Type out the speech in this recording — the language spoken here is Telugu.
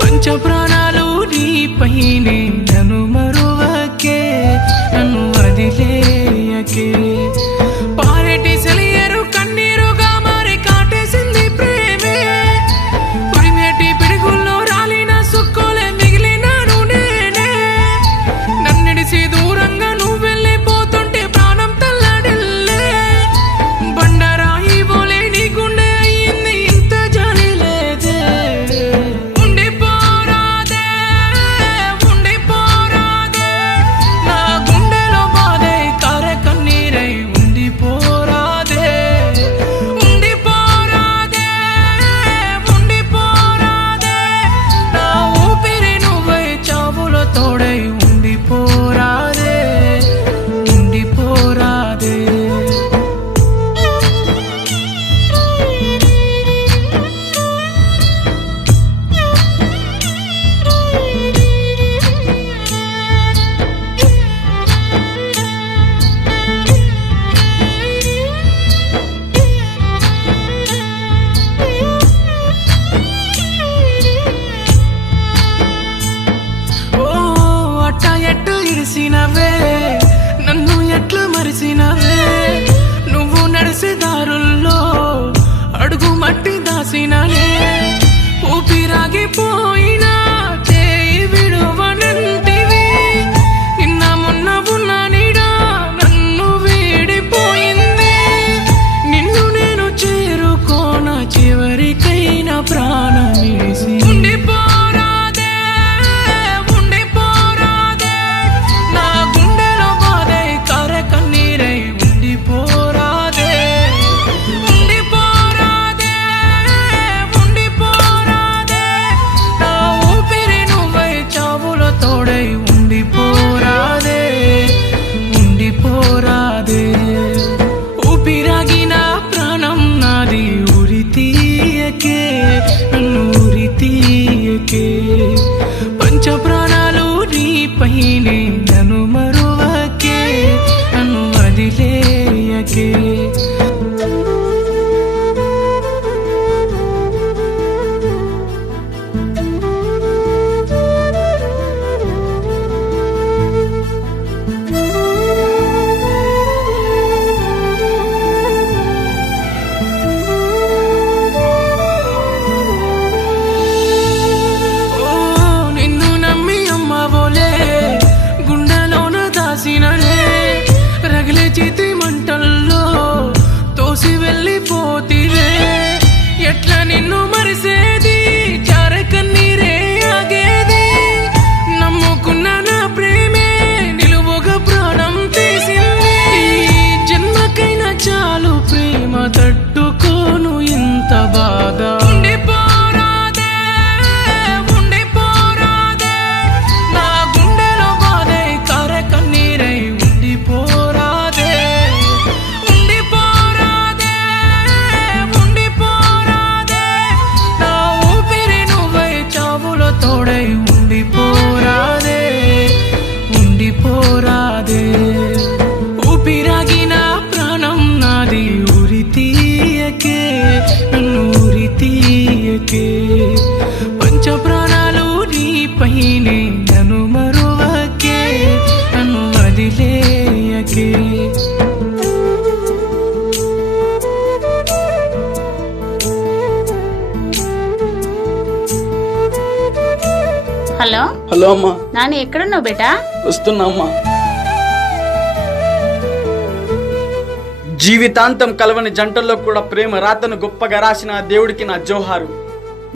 పంచ ప్రాణాలు నీపైనే నన్ను మరువకే నన్ను వదిలేయకే పారేటి సెలియరు కన్నీరుగా మారి కాటేసింది ప్రేమే ఉరిమేటి పిడుగుల్లో రాలిన సుక్కోలే మిగిలినాను నేనే నన్నిడిసి దూరంగా నువ్వు వెళ్ళిపోతుంటే ప్రాణం తల్లడిల్లే బండరాయి బోలే నీ గుండె అయ్యింది ఇంత జాలి లేదే ఉండిపోరాదే ఉండిపోరాదే నా గుండెలో బాధే కారే కన్నీరై ఉండిపోరాదే ఉండిపోరాదే ఉండిపోరాదే నా ఊపిరి నువ్వై చావులో తోడై ఉండిపోరాదే ఉండిపోరాదే ఓ అట్ట ఎట్టు ఇరిసినవే నన్ను ఎట్లా మరిసినవే నువ్వు నడిసే దారుల్లో అడుగు మట్టి దాసిననే ఊపిరాగిపోయినా చేయి విడువనంటివి నిన్న మొన్న ఉన్న నీడా నన్ను వీడిపోయింది నిన్ను నేను చేరుకోన చివరికైనా ప్రాణమిసి ఉండిపోరాదే ఉండిపోరాదే నా గుండెలో బాధై కారే కన్నీరై ఉండిపోరాదే ఉండిపోరాదే ఉండిపోరాదే నా ఊపిరి నువ్వై చావులో తోడై ఉండిపోరాదే ఉండిపోరాదే ఊపిరాగిన ప్రాణం నాది ఉరి తీయకే నన్ను ఉరి తీయకే పంచ ప్రాణాలు నీపైనే నన్ను మరువకే నన్ను వదిలేయకే ఓ నిన్ను నమ్మి అమ్మవోలే గుండెలోన దాసిననే రగిలే చేతి మంటల్లో తోసి వెళ్ళిపోతివే ఎట్లా నిన్ను మరిసేది చారే కన్నీరే ఆగేది నమ్ముకున్న నా ప్రేమే నిలువుగా ప్రాణం తీసింది ఈ జన్మకైనా చాలు ప్రేమ తట్టుకోను ఇంత బాధ ఉండిపోరాదే ఉండిపోరాదే నా గుండెలో బాధై కారే కన్నీరై ఉండిపోరాదే ఉండిపోరాదే ఉండిపోరాదే నా ఊపిరి నువ్వై చావులో తోడై ఉండిపోరాదే ఉండిపోరాదే ఊపిరాగిన ప్రాణం నాది ఉరి తీయకే నన్ను ఉరి తీయకే పంచ ప్రాణాలు నీపైనే నన్ను మరువకే నన్ను వదిలేయకే హలో హలో అమ్మా, నాని ఎక్కడున్నావు బేటా? వస్తున్నా అమ్మా. జీవితాంతం కలవని జంటల్లో కూడా ప్రేమ రాతను గొప్పగా రాసిన ఆ దేవుడికి నా జోహారు.